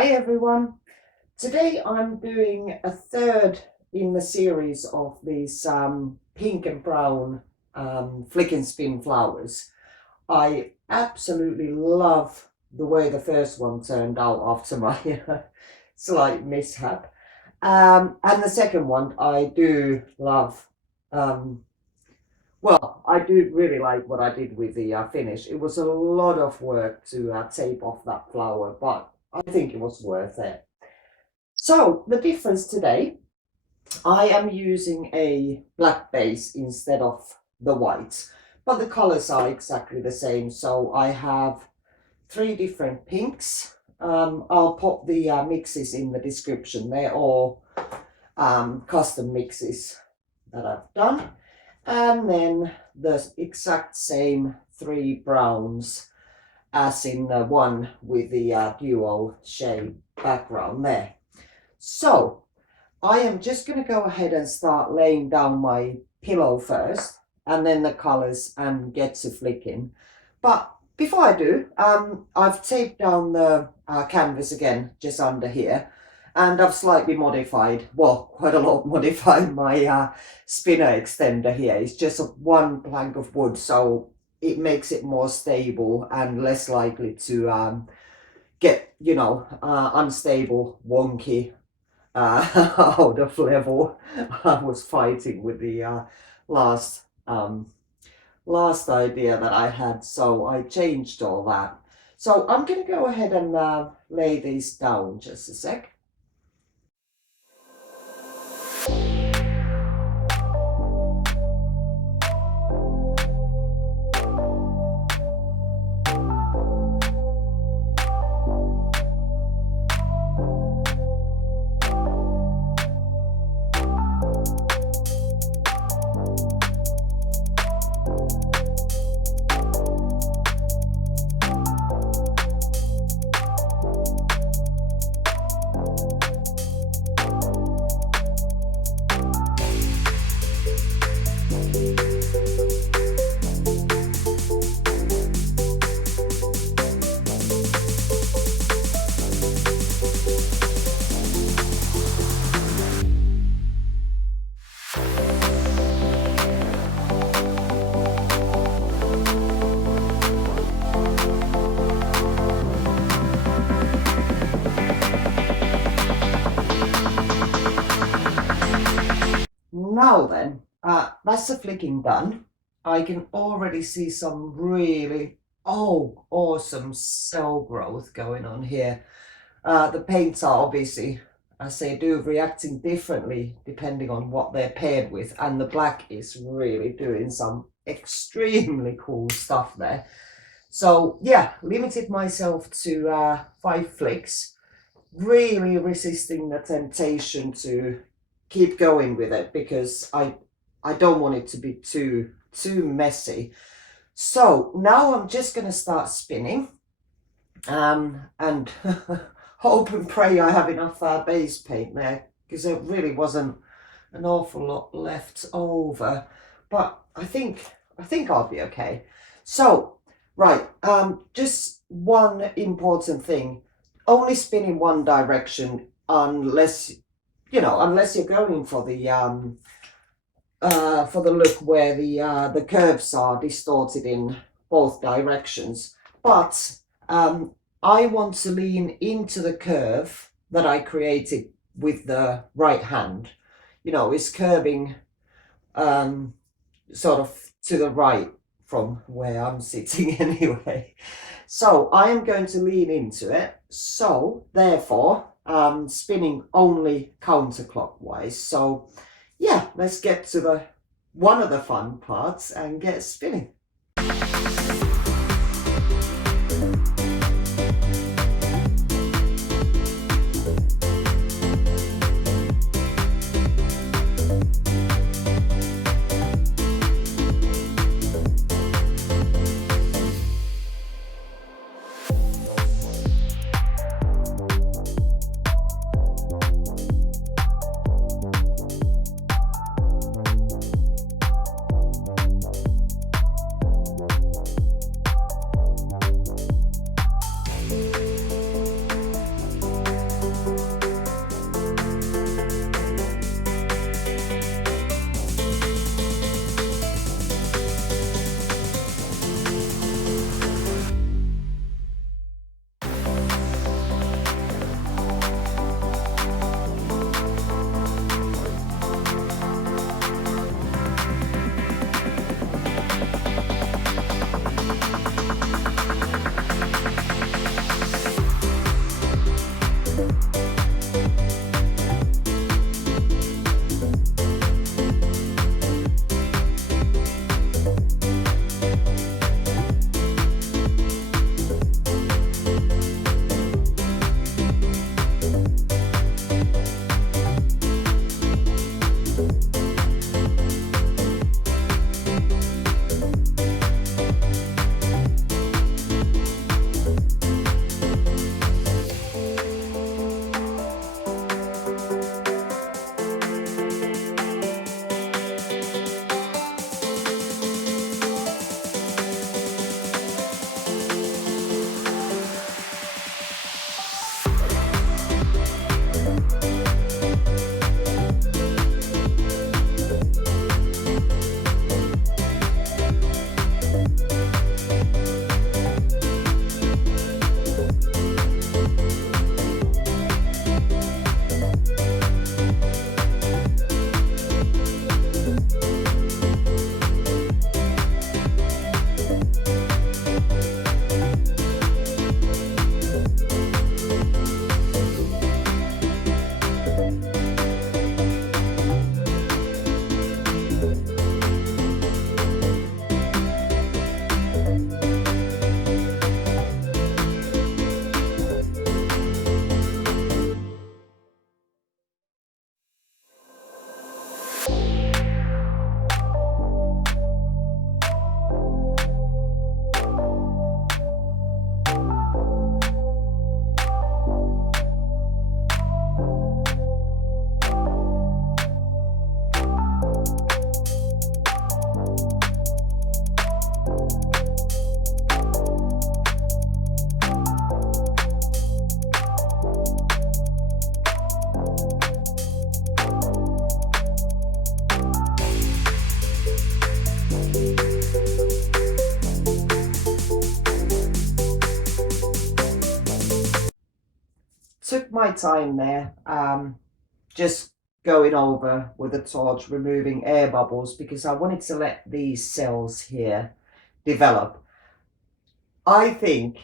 Hi everyone. Today I'm doing a third in the series of these pink and brown flick and spin flowers. I absolutely love the way the first one turned out after my slight mishap. And the second one I do love. Um, well, I do really like what I did with the finish. It was a lot of work to tape off that flower, but I think it was worth it. So the difference today, I am using a black base instead of the whites, but the colors are exactly the same. So I have three different pinks. I'll put the mixes in the description. They're all custom mixes that I've done. And then the exact same three browns as in the one with the dual shade background there. So I am just going to go ahead and start laying down my pillow first, and then the colors, and get to flicking. But before I do, I've taped down the canvas again just under here, and I've slightly modified, well, quite a lot modified my spinner extender here. It's just one plank of wood, so it makes it more stable and less likely to get, unstable, wonky, out of level. I was fighting with the last idea that I had, so I changed all that. So I'm going to go ahead and lay these down just a sec. Now then, that's the flicking done. I can already see some really awesome cell growth going on here. The paints are obviously, as they do, reacting differently depending on what they're paired with, and the black is really doing some extremely cool stuff there. So yeah, limited myself to 5 flicks, really resisting the temptation to keep going with it because I don't want it to be too messy. So now I'm just going to start spinning, and hope and pray I have enough base paint there, because there really wasn't an awful lot left over, but I think I'll be okay. So right, just one important thing: only spin in one direction unless you're going for the look where the curves are distorted in both directions. But I want to lean into the curve that I created with the right hand. It's curving sort of to the right from where I'm sitting anyway. So I am going to lean into it. So therefore, spinning only counterclockwise. So yeah, let's get to one of the fun parts and get spinning. my time there, just going over with a torch, removing air bubbles, because I wanted to let these cells here develop. I think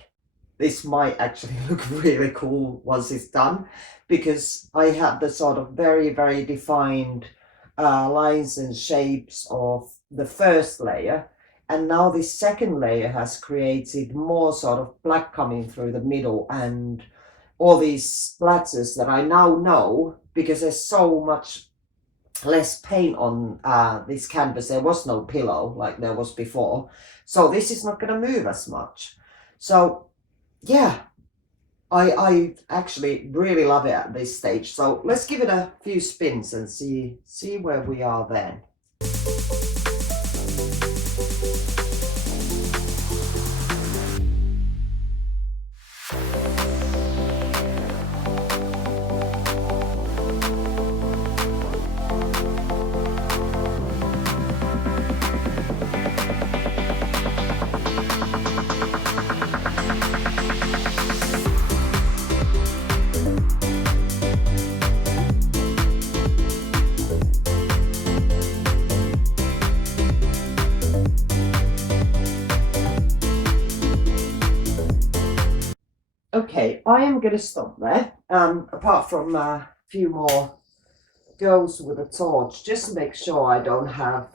this might actually look really cool once it's done, because I have the sort of very, very defined lines and shapes of the first layer, and now this second layer has created more sort of black coming through the middle and all these splatters that I now know, because there's so much less paint on this canvas. There was no pillow like there was before, so this is not going to move as much. So yeah, I actually really love it at this stage. So let's give it a few spins and see where we are then. Okay, I am going to stop there, apart from a few more goes with a torch, just to make sure I don't have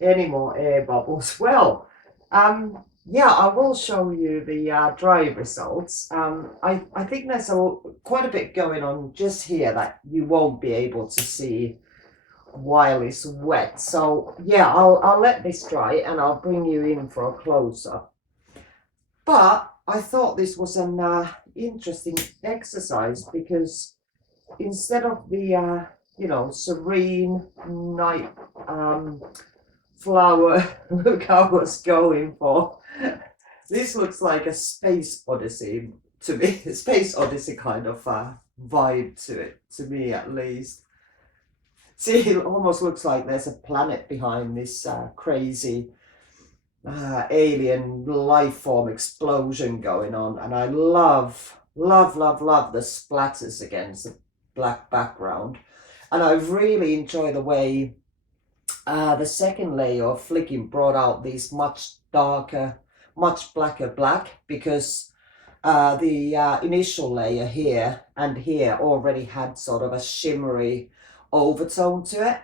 any more air bubbles. Well, yeah, I will show you the dry results. I think there's quite a bit going on just here that you won't be able to see while it's wet. So yeah, I'll let this dry and I'll bring you in for a close-up. But I thought this was an interesting exercise, because instead of the you know, serene night flower look I was going for, this looks like a space odyssey to me. Space odyssey kind of vibe to it, to me at least. See, it almost looks like there's a planet behind this crazy alien life form explosion going on, and I love the splatters against the black background, and I really enjoy the way the second layer of flicking brought out these much darker, much blacker black, because the initial layer here and here already had sort of a shimmery overtone to it.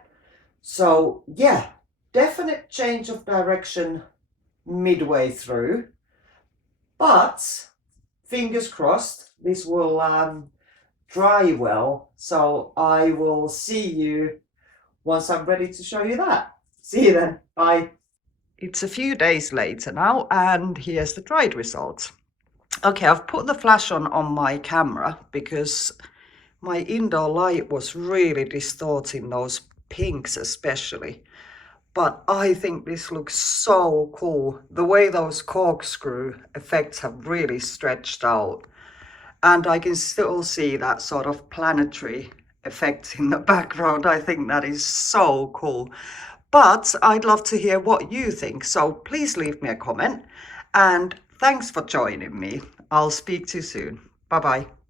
So yeah, definite change of direction midway through, but fingers crossed this will dry well. So I will see you once I'm ready to show you that. See you then. Bye. It's a few days later now, and here's the dried results. Okay, I've put the flash on my camera because my indoor light was really distorting those pinks especially. But I think this looks so cool. The way those corkscrew effects have really stretched out. And I can still see that sort of planetary effect in the background. I think that is so cool. But I'd love to hear what you think. So please leave me a comment. And thanks for joining me. I'll speak to you soon. Bye-bye.